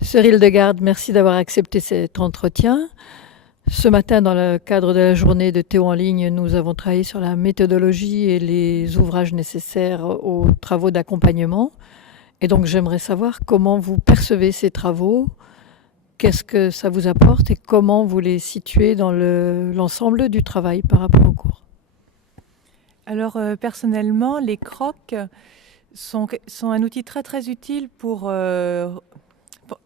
Cyril Degarde, merci d'avoir accepté cet entretien. Ce matin, dans le cadre de la journée de Théo en ligne, nous avons travaillé sur la méthodologie et les ouvrages nécessaires aux travaux d'accompagnement. Et donc, j'aimerais savoir comment vous percevez ces travaux, qu'est-ce que ça vous apporte et comment vous les situez dans l'ensemble du travail par rapport au cours. Alors personnellement, les crocs sont un outil très très utile pour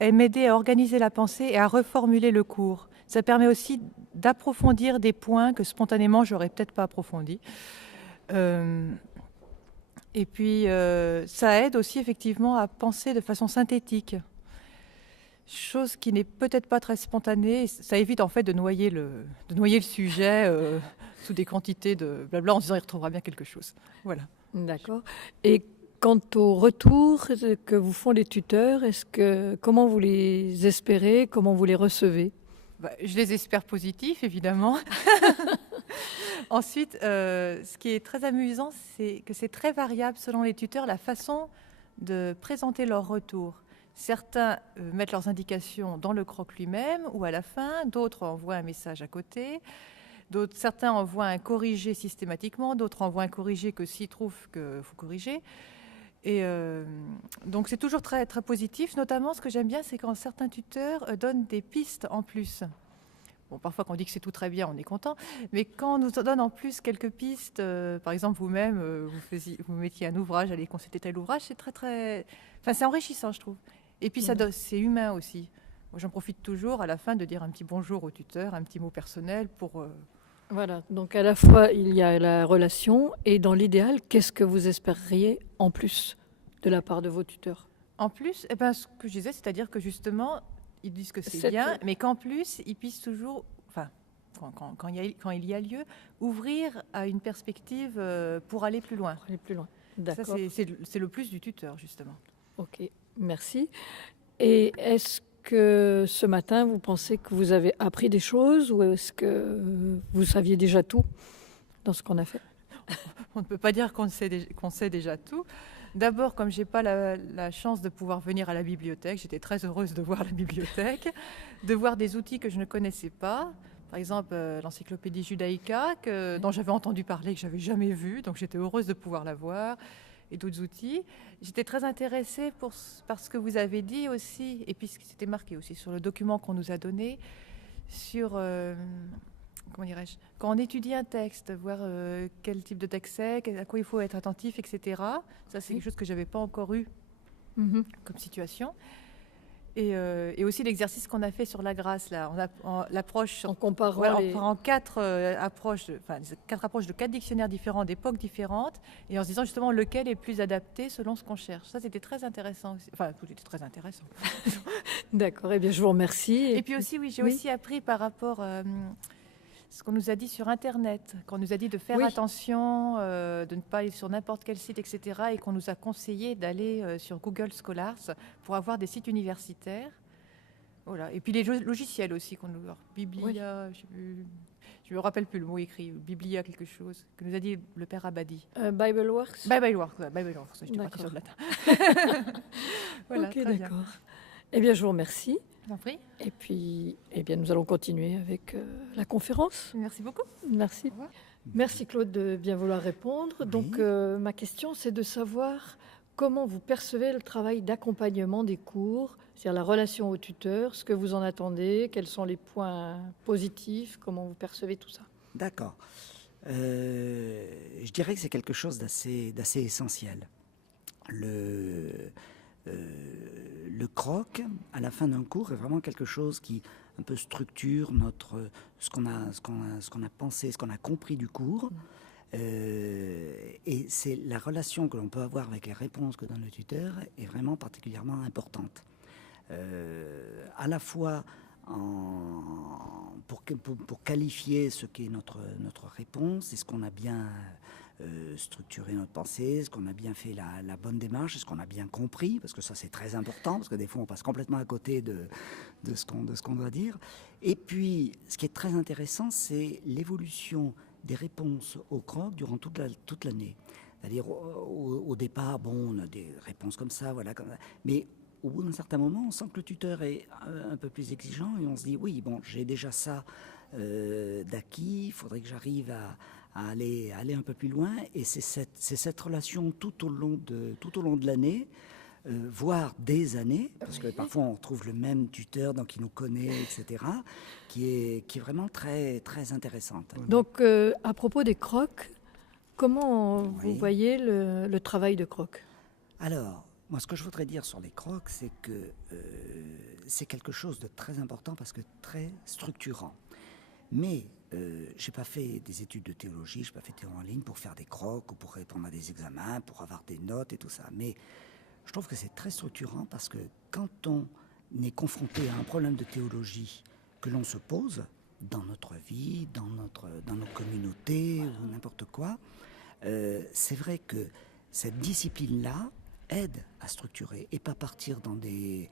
m'aider à organiser la pensée et à reformuler le cours. Ça permet aussi d'approfondir des points que spontanément j'aurais peut-être pas approfondis. Euh, et puis ça aide aussi effectivement à penser de façon synthétique, chose qui n'est peut-être pas très spontanée. Ça évite en fait de noyer le sujet sous des quantités de blabla en se disant il retrouvera bien quelque chose. Voilà. D'accord. Et quant au retour que vous font les tuteurs, comment vous les espérez, comment vous les recevez? Bah, je les espère positifs, évidemment. Ensuite, ce qui est très amusant, c'est que c'est très variable selon les tuteurs, la façon de présenter leur retour. Certains mettent leurs indications dans le croc lui-même ou à la fin, d'autres envoient un message à côté, certains envoient un corrigé systématiquement, d'autres envoient un corrigé que s'ils trouvent qu'il faut corriger. Et donc c'est toujours très, très positif. Notamment, ce que j'aime bien, c'est quand certains tuteurs donnent des pistes en plus. Bon, parfois, quand on dit que c'est tout très bien, on est content. Mais quand on nous donne en plus quelques pistes, par exemple, vous-même, vous mettiez un ouvrage, allez consulter tel ouvrage, c'est très, très... Enfin, c'est enrichissant, je trouve. Et puis, c'est humain aussi. Moi, j'en profite toujours, à la fin, de dire un petit bonjour au tuteur, un petit mot personnel pour... Voilà, donc à la fois il y a la relation et dans l'idéal, qu'est-ce que vous espériez en plus de la part de vos tuteurs? En plus, eh ben, ce que je disais, c'est-à-dire que justement, ils disent que c'est bien, mais qu'en plus, ils puissent toujours, enfin, quand il y a lieu, ouvrir à une perspective pour aller plus loin. Pour aller plus loin. Ça, D'accord. c'est le plus du tuteur, justement. Ok, merci. Et est-ce que ce matin, vous pensez que vous avez appris des choses ou est-ce que vous saviez déjà tout dans ce qu'on a fait? On ne peut pas dire qu'on sait déjà tout. D'abord, comme j'ai pas la chance de pouvoir venir à la bibliothèque, j'étais très heureuse de voir la bibliothèque, de voir des outils que je ne connaissais pas. Par exemple, l'encyclopédie Judaïca, dont j'avais entendu parler, que j'avais jamais vue, donc j'étais heureuse de pouvoir la voir, et d'autres outils. J'étais très intéressée par ce que vous avez dit aussi, et puis ce qui s'était marqué aussi sur le document qu'on nous a donné, sur comment dirais-je, quand on étudie un texte, voir quel type de texte c'est, à quoi il faut être attentif, etc. Ça, c'est quelque chose que j'avais pas encore eu comme situation. Et aussi l'exercice qu'on a fait sur la grâce, là, l'approche, En comparant voilà, on prend quatre approches, quatre approches de 4 dictionnaires différents, d'époques différentes, et en se disant justement lequel est plus adapté selon ce qu'on cherche. Ça, c'était très intéressant aussi. Enfin, tout était très intéressant. D'accord, eh bien je vous remercie. Et puis aussi, oui, j'ai aussi appris par rapport ce qu'on nous a dit sur Internet, qu'on nous a dit de faire attention, de ne pas aller sur n'importe quel site, etc. Et qu'on nous a conseillé d'aller sur Google Scholars pour avoir des sites universitaires. Voilà. Et puis les logiciels aussi, qu'on nous... Biblia, je me rappelle plus le mot écrit, Biblia quelque chose, que nous a dit le père Abadi. BibleWorks. BibleWorks, j'étais partie sur le latin. Voilà, ok, d'accord. Eh bien, je vous remercie. Je vous en prie. Et puis, eh bien, nous allons continuer avec la conférence. Merci beaucoup. Merci. Merci Claude de bien vouloir répondre. Oui. Donc, ma question, c'est de savoir comment vous percevez le travail d'accompagnement des cours, c'est-à-dire la relation au tuteur, ce que vous en attendez, quels sont les points positifs, comment vous percevez tout ça. D'accord. Je dirais que c'est quelque chose d'assez essentiel. Le croc, à la fin d'un cours, est vraiment quelque chose qui un peu structure ce qu'on a pensé, ce qu'on a compris du cours. Et c'est la relation que l'on peut avoir avec les réponses que donne le tuteur est vraiment particulièrement importante. À la fois pour qualifier ce qu'est notre réponse, est-ce qu'on a bien structuré notre pensée, est-ce qu'on a bien fait la bonne démarche, est-ce qu'on a bien compris, parce que ça c'est très important, parce que des fois on passe complètement à côté de ce qu'on doit dire. Et puis ce qui est très intéressant, c'est l'évolution des réponses au croc durant toute l'année. C'est-à-dire au départ, bon, on a des réponses comme ça, voilà, mais au bout d'un certain moment, on sent que le tuteur est un peu plus exigeant et on se dit oui, bon, j'ai déjà ça d'acquis, il faudrait que j'arrive à aller un peu plus loin. Et c'est cette relation tout au long de l'année, voire des années, parce que parfois on trouve le même tuteur, donc il nous connaît, etc., qui est vraiment très, très intéressante. Donc, à propos des crocs, comment vous Oui. voyez le travail de croc? Alors, moi, ce que je voudrais dire sur les crocs, c'est que c'est quelque chose de très important parce que très structurant. Mais je n'ai pas fait des études de théologie, je n'ai pas fait théo en ligne pour faire des crocs ou pour répondre à des examens, pour avoir des notes et tout ça. Mais je trouve que c'est très structurant parce que quand on est confronté à un problème de théologie que l'on se pose dans notre vie, dans nos communautés ou n'importe quoi, c'est vrai que cette discipline-là aide à structurer et pas partir dans des...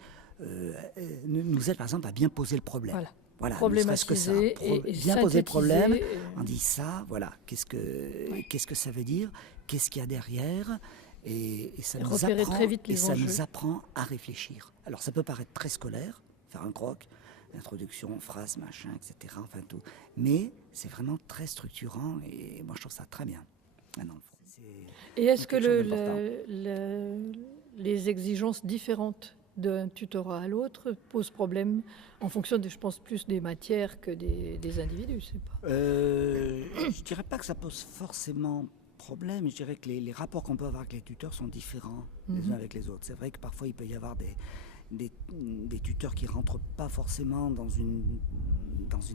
nous aide par exemple à bien poser le problème. Voilà, ne serait-ce que ça. Problématiser et Bien poser le problème, synthétiser, on dit ça, voilà, qu'est-ce que ça veut dire, qu'est-ce qu'il y a derrière, et ça Et nous repérer apprend, très vite et les ça enjeux. nous apprend à réfléchir. Alors ça peut paraître très scolaire, faire un croc, introduction, phrase, machin, etc., enfin tout, mais c'est vraiment très structurant, et moi je trouve ça très bien. Ah non, Et est-ce que quelque chose d'important. les exigences différentes d'un tutorat à l'autre posent problème en fonction, je pense, plus des matières que des individus, je sais pas. Je dirais pas que ça pose forcément problème, je dirais que les rapports qu'on peut avoir avec les tuteurs sont différents les uns avec les autres. C'est vrai que parfois il peut y avoir des tuteurs qui rentrent pas forcément dans une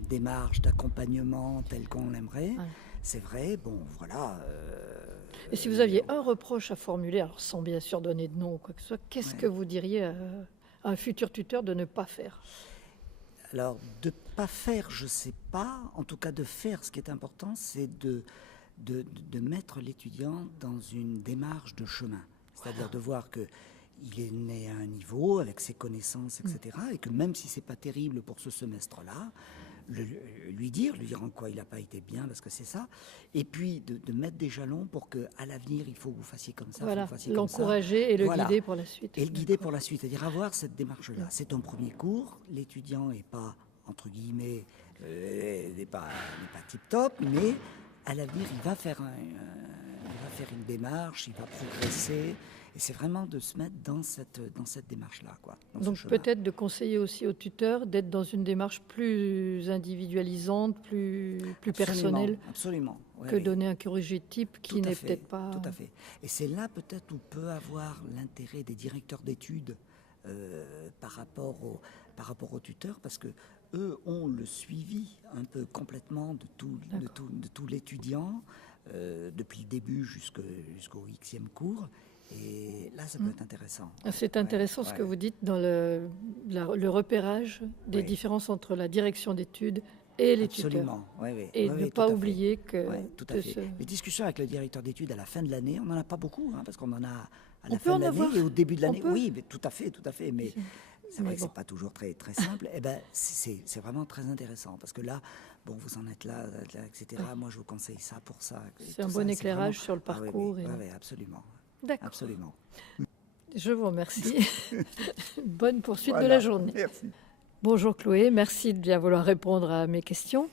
démarche d'accompagnement telle qu'on l'aimerait. Ouais. C'est vrai, bon voilà. Et si vous aviez un reproche à formuler, alors sans bien sûr donner de nom ou quoi que ce soit, qu'est-ce Ouais. que vous diriez à un futur tuteur de ne pas faire? Alors, de pas faire, je sais pas. En tout cas, de faire, ce qui est important, c'est de mettre l'étudiant dans une démarche de chemin. C'est-à-dire de voir que il est né à un niveau, avec ses connaissances, etc. Et que même si c'est pas terrible pour ce semestre-là, lui dire en quoi il n'a pas été bien, parce que c'est ça. Et puis, de mettre des jalons pour qu'à l'avenir, il faut que vous fassiez comme ça, Voilà, faut que vous fassiez comme ça. l'encourager et le Voilà. guider pour la suite. Et le guider pour la suite, c'est-à-dire avoir cette démarche-là. C'est ton premier cours, l'étudiant n'est pas, entre guillemets, n'est pas tip-top, mais à l'avenir, il va faire une démarche, il va progresser. Et c'est vraiment de se mettre dans cette démarche-là, quoi. Dans ce Donc chemin. peut-être de conseiller aussi aux tuteurs d'être dans une démarche plus individualisante, plus personnelle, Absolument. Ouais, que oui. donner un corrigé type qui Tout à n'est fait, peut-être pas... Tout à fait. Et c'est là peut-être où peut avoir l'intérêt des directeurs d'études par rapport aux tuteurs, parce que eux ont le suivi un peu complètement de tout l'étudiant, depuis le début jusqu'au Xème cours. Et là, ça peut être intéressant. C'est intéressant ce que vous dites dans le repérage des différences entre la direction d'études et les tuteurs. Absolument, oui, oui. Et Oui, ne oui, pas tout à fait. oublier que... Ouais, tout à fait. Les discussions avec le directeur d'études à la fin de l'année, on n'en a pas beaucoup, hein, parce qu'on en a à la fin de l'année et au début de l'année. Oui, mais tout à fait. Mais c'est vrai que c'est pas toujours très, très simple. Et ben, c'est vraiment très intéressant, parce que là, bon, vous en êtes là, etc. Moi, je vous conseille ça pour ça. C'est un bon éclairage sur le parcours. Oui, absolument. D'accord. Absolument. Je vous remercie. Bonne poursuite de Voilà. la journée. Merci. Bonjour Chloé, merci de bien vouloir répondre à mes questions.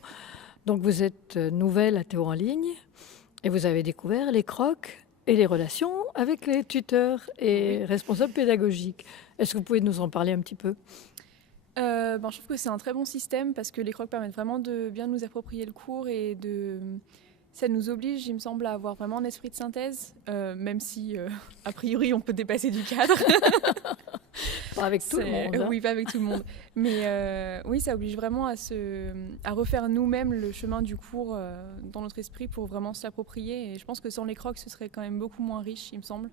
Donc vous êtes nouvelle à Théo en ligne et vous avez découvert les crocs et les relations avec les tuteurs et responsables pédagogiques. Est-ce que vous pouvez nous en parler un petit peu ? Je trouve que c'est un très bon système parce que les crocs permettent vraiment de bien nous approprier le cours et ça nous oblige, il me semble, à avoir vraiment un esprit de synthèse, même si, a priori, on peut dépasser du cadre. Pas avec tout le monde. Hein. Oui, pas avec tout le monde. Mais oui, ça oblige vraiment à refaire nous-mêmes le chemin du cours dans notre esprit pour vraiment se l'approprier. Et je pense que sans les crocs, ce serait quand même beaucoup moins riche, il me semble.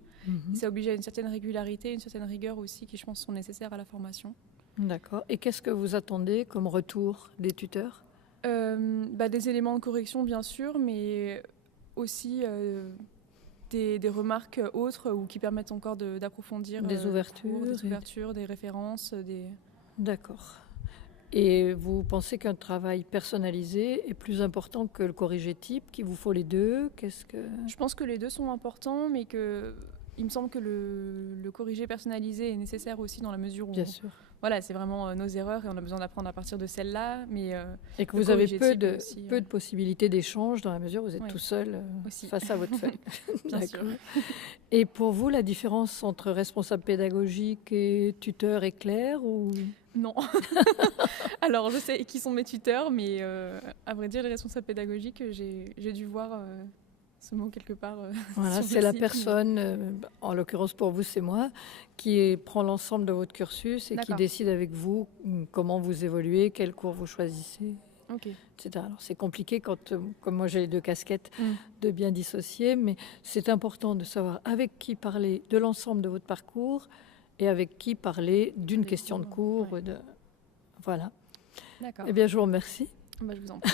Et ça oblige à une certaine régularité, une certaine rigueur aussi, qui, je pense, sont nécessaires à la formation. D'accord. Et qu'est-ce que vous attendez comme retour des tuteurs ? Des éléments de correction, bien sûr, mais aussi des remarques autres ou qui permettent encore d'approfondir des ouvertures, des ouvertures, des références. D'accord. Et vous pensez qu'un travail personnalisé est plus important que le corrigé type, qu'il vous faut les deux ? Je pense que les deux sont importants, mais qu'il il me semble que le corrigé personnalisé est nécessaire aussi dans la mesure où Bien sûr. voilà, c'est vraiment nos erreurs et on a besoin d'apprendre à partir de celles-là. Mais Et que le vous avez corrigé peu type de, aussi, peu de possibilités d'échange dans la mesure où vous êtes Ouais. tout seul Aussi. face à votre feuille. Bien sûr. D'accord. Et pour vous, la différence entre responsable pédagogique et tuteur est claire ou... Non. Alors, je sais qui sont mes tuteurs, mais à vrai dire, les responsables pédagogiques, j'ai dû voir ce mot quelque part. Voilà, sur c'est le la site, personne, en l'occurrence pour vous, c'est moi, qui prend l'ensemble de votre cursus et qui D'accord. décide avec vous comment vous évoluez, quel cours vous choisissez, mais- Ok. etc. Alors c'est compliqué quand, comme moi j'ai les deux casquettes, Mm. de bien dissocier, mais c'est important de savoir avec qui parler de l'ensemble de votre parcours et avec qui parler d'une Des question de cours, cours. ouais. Voilà. D'accord. Eh bien, je vous remercie. Bah, je vous en prie.